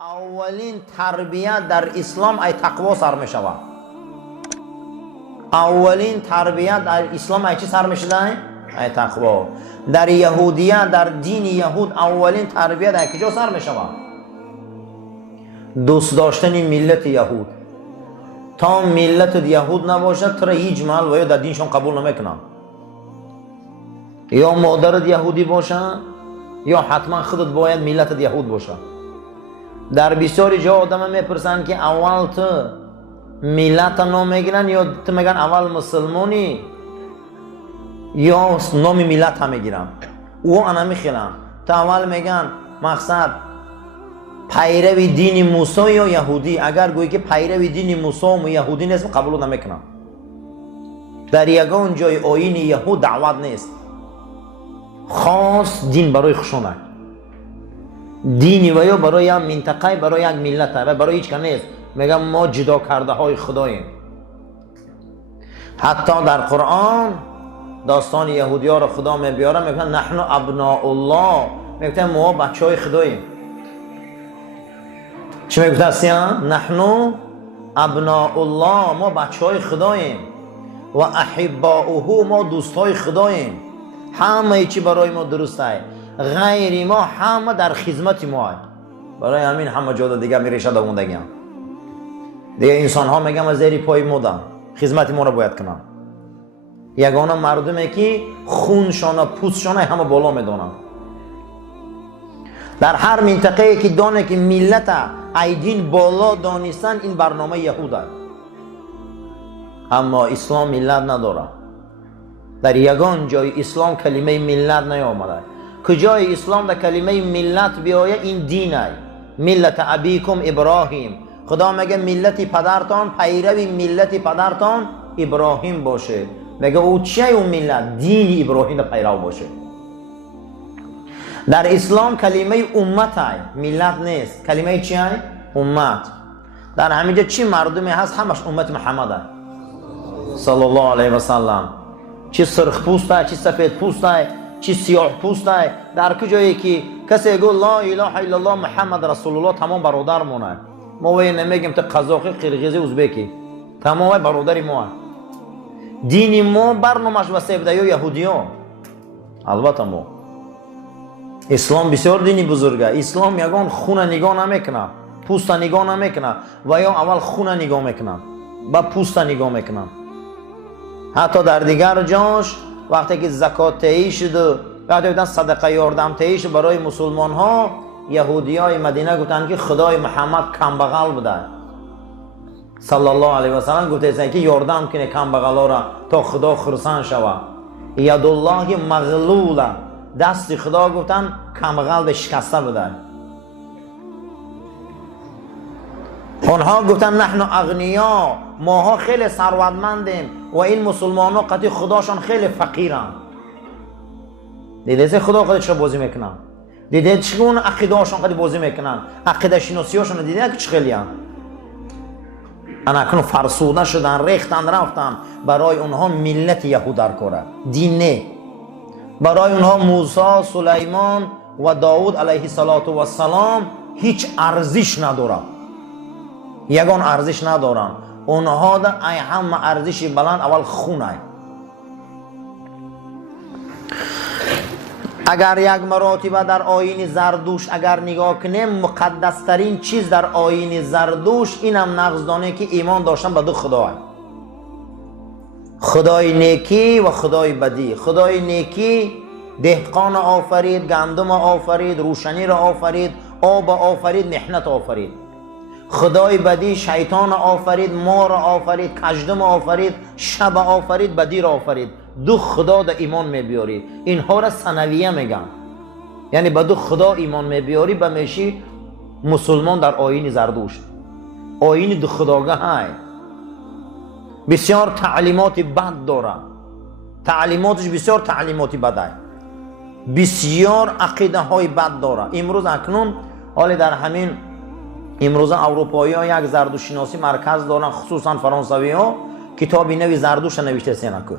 اولین تربیت در اسلام ای تقوا سر می شود. اولین تربیت در اسلام ای چی سر می شده؟ ای تقوا. در یهودیت، در دین یهود اولین تربیت ای کجا سر می شود؟ دوست داشتن ملت یهود. تا ملت یهود نباشد تو را هیچ محل و یا در دینشون قبول نمیکنن. یا مادرت یهودی باشه یا حتما خودت باید ملت یهود باشه. در بسیاری جا آدم میپرسن که اول تو ملت نام میگیرن یا تو میگن اول مسلمانی یا نام ملت هم میگیرن. او انا میخیلن تو اول میگن مقصد پیروی دین موسی یا یهودی. اگر گویی که پیروی دین موسی و یهودی نیست قبول نمیکنن. در یگان جای آیین یهود دعوت نیست. خاص دین برای خشونه، دینی و یا برای یک منطقه، برای یک ملت و برای هیچ که نیست. میگم ما جدا کرده های خداییم. حتی در قرآن داستان یهودی ها را خدا میبیاره، میگن نحن ابناء الله، میگن ما بچه های خداییم. چی میگفتن؟ نحن ابناء الله، ما بچه های خداییم. و احباؤه، ما دوست های خداییم. همه چی برای ما درست است. غیر ما همه در خدمت ما است. برای همین همه جا دیگه میریشه دووندگی هم. دیگه انسان ها میگم از زیر پای ما دارن، خدمت ما را باید کنن. یگانه مردمی که خونشان و پوستشان همه بالا میدونن. در هر منطقه که دانه که ملت ایدین بالا دانستن، این برنامه یهود است. اما اسلام ملت نداره. در یگان جای اسلام کلمه ملت نیامده. کجای اسلام در کلمه ملت بیایه این دین است. ملت ابیکم ابراهیم. خدا میگه ملت پدرتان پیروی ملت پدرتان ابراهیم باشه. میگه او چیه اون ملت؟ دین ابراهیم پیرو باشه. در اسلام کلمه امت است، ملت نیست. کلمه چی است؟ امت. در همینجا چی مردمی هست؟ همش امت محمد است صلی الله علیه و سلم. چی سرخ پوست است، چی سفید پوست است، چی سیاه پوست است. در کجایی که کسی گفت لا اله الا الله محمد رسول الله تمام برادر مونه. ما وی نمیگیم تو قزاقی، قرقیزی، ازبکی، تمام برادر ما. دین ما برنامه‌اش و سبدای یهودی ها. البته ما اسلام بسیار دینی بزرگه. اسلام یگان خون نگاه نمیکنه، پوست نگاه نمیکنه و یا اول خون نگاه میکنه با پوست نگاه میکنه. حتی در دیگر جاش وقتی که زکات تهیه شد، وقتی که صدقه یاردم تهیه شد برای مسلمان ها، یهودی های مدینه گفتن که خدای محمد کم بغل بوده صلی الله علیه و سلم. گفتن که یاردم کنه کم بغلا را تا خدا خرسان شود. ید الله مغلوله، دست خدا گفتن کم بغل شکسته بوده. اونها گفتن نحن اغنیا، ماها خیلی ثروتمندیم و این مسلمان ها قطعی خداشان خیلی فقیرن. دیدید خدا خودش بازی میکنن؟ دیدید چگونه عقیده هاشون قطعی بازی میکنن؟ عقیده شناسی هاشون دیدید که چه خیلی هم انا اکنون فرسوده شدن، ریختن رفتن. برای اونها ملت یهود در کاره، دین نه. برای اونها موسی، سلیمان و داود علیه السلام هیچ ارزش نداره. یگان ارزش ندارن. اونها در ای همه ارزش بلند اول خونه. اگر یک مراتبه در آیین زردوشت اگر نگاه کنیم، مقدس ترین چیز در آیین زردوشت اینم نقضدانه که ایمان داشتن به دو خدا، خدای نیکی و خدای بدی. خدای نیکی دهقان آفرید، گندم آفرید، روشنی را آفرید، آب آفرید، محنت آفرید. خدای بدی شیطان آفرید، مار آفرید، کژدم آفرید، شب آفرید، بدی را آفرید. دو خدا در ایمان میبیاری. اینها را ثنویه میگن. یعنی به دو خدا ایمان میبیاری به میشی مسلمان در آیین زردوشت. آیین دو خداگاه های بسیار تعلیمات بد داره. تعلیماتش بسیار تعلیماتی بد های. بسیار عقیده های بد داره. امروز اکنون حالی در همین امروز اروپایی ها یک زردوشت شناسی مرکز دارن، خصوصا فرانسوی ها کتابی نوی زردوشت نوشته سینکو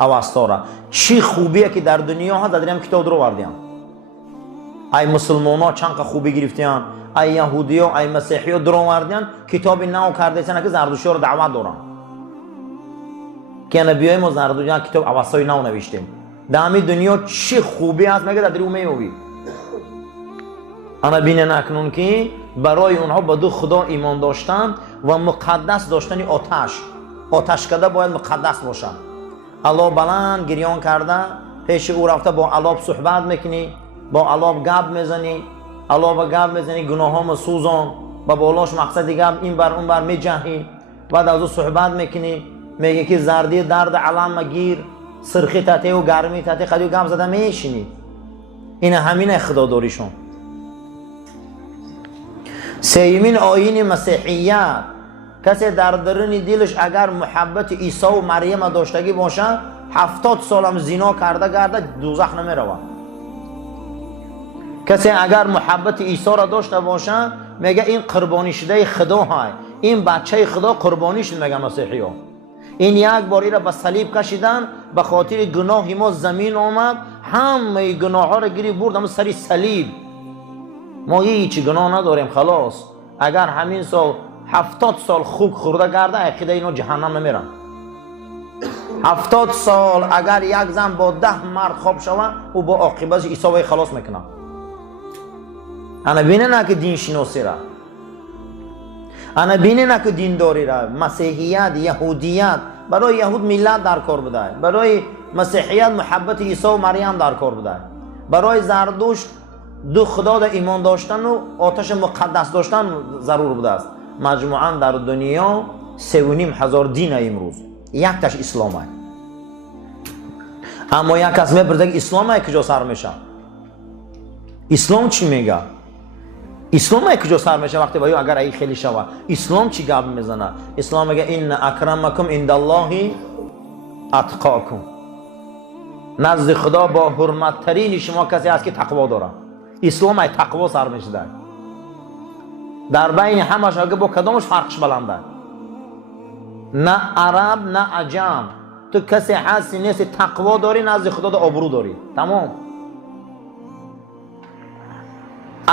اوستاره. چی خوبیه که در دنیا ها دادریم کتاب رو وردیم. ای مسلمان ها چند خوبی گرفتیان، ای یهودی ها ای مسیحی ها در آوردیان کتاب نو کرده که زردشتی رو دعوت دارن که نبیای ما زردشتی کتاب اواسطای نو نوشتیم. در همین دنیا چه خوبی هست مگه در اون میوی. انا بینه نکنون که برای اونها به دو خدا ایمان داشتن و مقدس داشتن آتش کده باید مقدس باشه. الله بلند گریان کرده پیش او رفته با الله صحبت میکنی، با الله گپ میزنی، الله با گپ میزنی گناهام سوزان و بالاش مقصد گپ این بر اون بر میجهی. بعد از او صحبت میکنی میگه که زردی درد علم مگیر، سرخی تاته و گرمی تاته خدیو گپ زده میشینی. این همین خدا داریشون. سیمین آیین مسیحیت، کسی در درون دلش اگر محبت عیسی و مریم داشتگی باشه 70 سال هم زنا کرده دوزخ نمیروه. کسی اگر محبت عیسی را داشته باشه میگه این قربانی شده خدا های، این بچه خدا قربانی شد. میگه مسیحی ها این یک باری را به صلیب کشیدن، به خاطر گناه ما زمین آمد، همه گناه ها را گیری برد هم سری صلیب. ما هیچ گناه نداریم خلاص. اگر همین سال 70 سال خوک خورده کرده عقیده اینا جهنم نمیرن. 70 سال اگر یک زن با 10 مرد خواب شود او با عاقبت عیسی وی خلاص میکنه. انا بینه نه که دین شناسی را، انا بینه نه که دین داری را. مسیحیت یهودیت برای یهود ملت در کار بوده، برای مسیحیت محبت عیسی و مریم در کار بوده، برای زردشت دو خدا در ایمان داشتن و آتش مقدس داشتن ضرور بوده است. مجموعاً در دنیا 3,500 دین امروز، یک تاش اسلام است. اما یک کس میپرسه که اسلام کجا سر میشه؟ اسلام چی میگه؟ اسلام کجا سر میشه وقتی باید اگر ای خیلی شوه؟ اسلام چی گپ میزنه؟ اسلام میگه ان اکرمکم عند الله اتقاکم. نزد خدا با حرمت ترین شما کسی هست که تقوا داره. اسلام ای تقوا سر میشه. در بین همش اگه با کدامش فرقش بلنده؟ نه عرب نه عجم، تو کسی هستی نیست تقوا داری نزد خدا آبرو داری. تمام.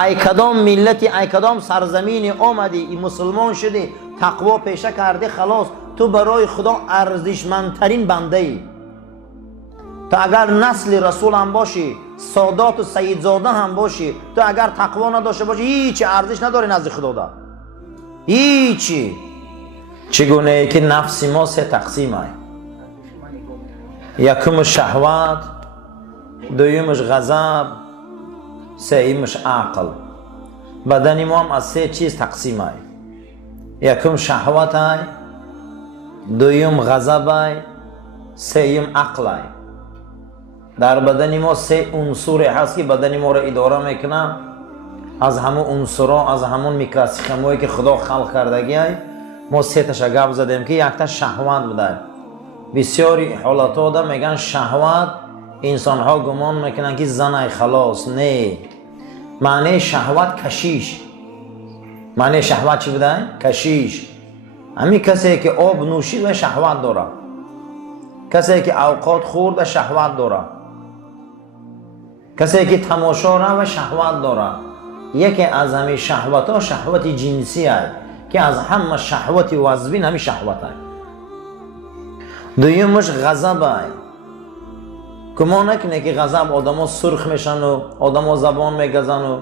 ای کدام ملتی ای کدام سرزمینی آمدی مسلمان شدی تقوا پیشه کردی خلاص تو برای خدا ارزشمندترین بنده ای. تو اگر نسل رسول هم باشی، سادات و سیدزاده هم باشی، تو اگر تقوا نداشته باشی هیچ ارزش نداری نزد خدا ده. هیچی. چگونه ای که نفس ما 3 تقسیم های. یکمش شهوت، دویمش غضب، سومش عقل. بدن ما هم از 3 چیز تقسیم های. یکم شهوت های، دویم غضب های، سوم عقل های. در بدن ما 3 عنصر هست که بدن ما را اداره میکنه. از همون عنصرها، از همون میکروسکوپی که خدا خلق کردگی های ما 3 تاش گپ زدیم که یک تا شهوت بوده. بسیاری حالات ها میگن شهوت، انسان ها گمان میکنن که زن خلاص. نه، معنی شهوت کشیش. معنی شهوت چی بوده؟ کشیش. همین کسی که آب نوشید و شهوت داره، کسی که اوقات خورد و شهوت داره، کسی که تماشا را و شهوت داره. یکی از همین شهوت ها شهوت جنسی است که از همه شهوت وزبین همین شهوت است. دویمش غضب است. کما نکنه که غضب آدم ها سرخ میشن و آدم ها زبان میگزن و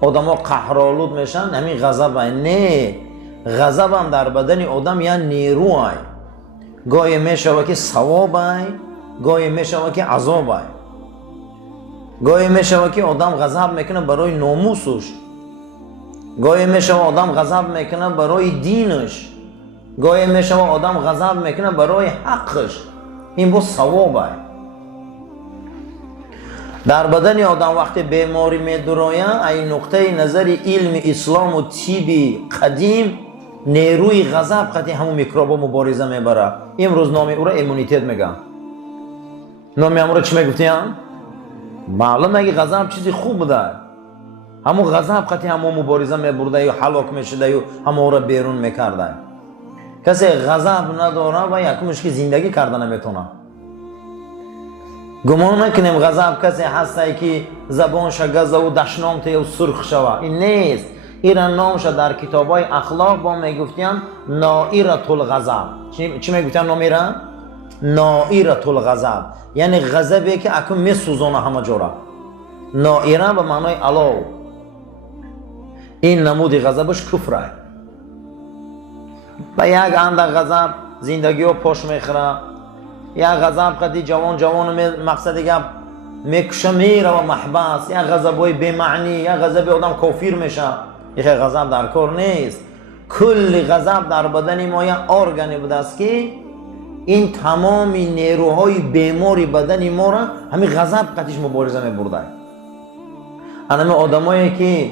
آدم ها قهرآلود میشن، همین غضب است. نه، غضب هم در بدن آدم یا نیرو است. گاهی میشود که ثواب است، گاهی میشود که عذاب است. گاهی میشود که آدم غضب میکنه برای ناموسش، گاهی میشود آدم غضب میکنه برای دینش، گاهی میشود آدم غضب میکنه برای حقش. این با ثواب است. در بدن آدم وقتی بیماری میدراید، این نقطه نظر علم اسلام و طب قدیم، نیروی غضب قطعی همون میکروبا مبارزه میبره. امروز نام او را ایمونیتت میگن. نام او را چی میگفتیم؟ معلومه که غضب چیزی خوب بوده. همون غضب قطعی همون مبارزه میبرده یا هلاک میشده یا همون را بیرون میکرده. کسی غضب نداره و یکمش که زندگی کرده نمیتونه. گمان نکنیم غضب کسی هسته که زبانش گزه و دشنامته و سرخ شوه. این نیست. ایران نامش در کتابای اخلاق با میگفتیم نائرة الغضب. چی میگفتیم نام ایران؟ نائرة الغضب، یعنی غضبی که اکنون میسوزونه همه جورا. نائره به معنای علو. این نمود غضبش کفره. به یک اندک غضب زندگی رو پاش میخوره. یک غضب قدی جوان مقصد گپ میکشه میره و محبس. یک غضبای بی‌معنی، یک غضب آدم کافر میشه. یک غضب در کار نیست. کل غضب در بدن ما یک ارگانی بوده است که این تمام نیروهای بیماری بدن ما را همین غضب قدیش مبارزه میبرده. همه آدمایی که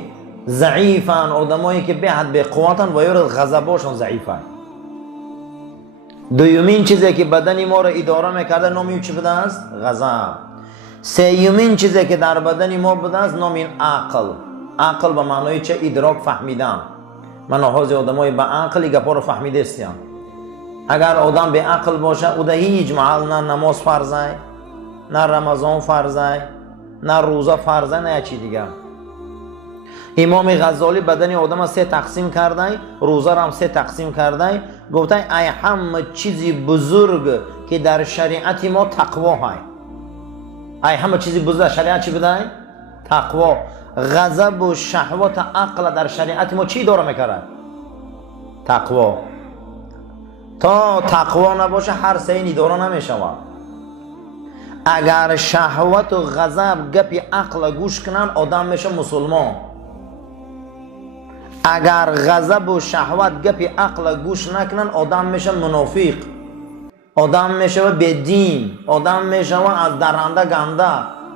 ضعیفن، آدمایی که به حد به قوتن و یارو غضباشون ضعیفه. دومین چیزی که بدن ما را اداره میکرده نامی چی بوده است؟ غضب. سومین چیزی که در بدن ما بوده است نام این عقل. عقل به معنای چه؟ ادراک، فهمیدن. من حاضر آدمای به عقل گپا رو فهمیده استیم. اگر آدم به عقل باشه او در هیچ محل نه نماز فرضه، نه رمضان فرضه، نه روزه فرضه، نه چی دیگه. امام غزالی بدن آدم سه تقسیم کرده، روزه را هم سه تقسیم کرده. گفته ای همه چیزی بزرگ که در شریعت ما تقوا های. ای همه چیزی بزرگ در شریعت چی بوده؟ تقوا. غضب و شهوت عقل در شریعت ما چی داره میکرد؟ تقوا. تا تقوا نباشه هر سینی داره نمیشود. اگر شهوت و غضب گپی عقل گوش کنن آدم میشه مسلمان. اگر غضب و شهوت گپی عقل گوش نکنن آدم میشه منافق. آدم میشه بدین. آدم میشه از درنده گنده.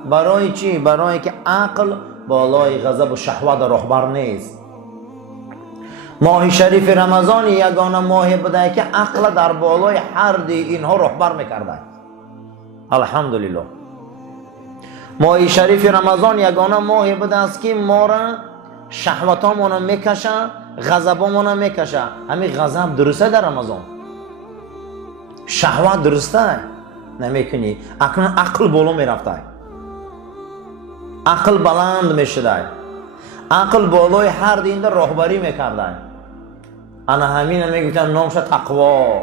برای چی؟ برای که عقل بالای غضب و شهوت رهبر نیست. ماه شریف رمضان یگانه ماه بوده که عقل در بالای هر دی اینها رهبر میکرده. الحمدلله. ماه شریف رمضان یگانه ماه بوده است که ما را شهوتامون میکشه، غضبامون میکشه. همین غضب درسته در رمضان؟ شهوت درسته؟ نمیکنی. اکنون عقل بالا میرفته. عقل بلند میشده. عقل بالای هر دین در راهبری میکرده. انا همین میگفتن نامش تقوا.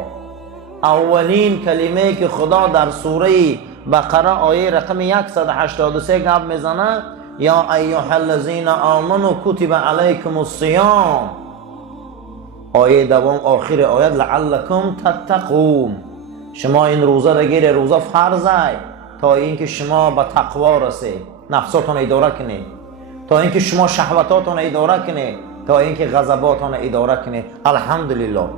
اولین کلمه که خدا در سوره بقره آیه رقم 183 گپ میزنه یا ایها الذین آمنوا کتب علیکم الصیام. آیه دوم آخر آیت لعلکم تتقون. شما این روزه بگیرید، روزه فرضه تا اینکه شما به تقوا رسید، نفساتون اداره کنید، تا اینکه شما شهوتاتون اداره کنید، تا اینکه غضباتون اداره کنید. الحمدلله.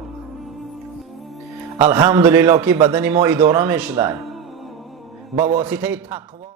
الحمدلله که بدن ما اداره میشده با واسطه تقوا.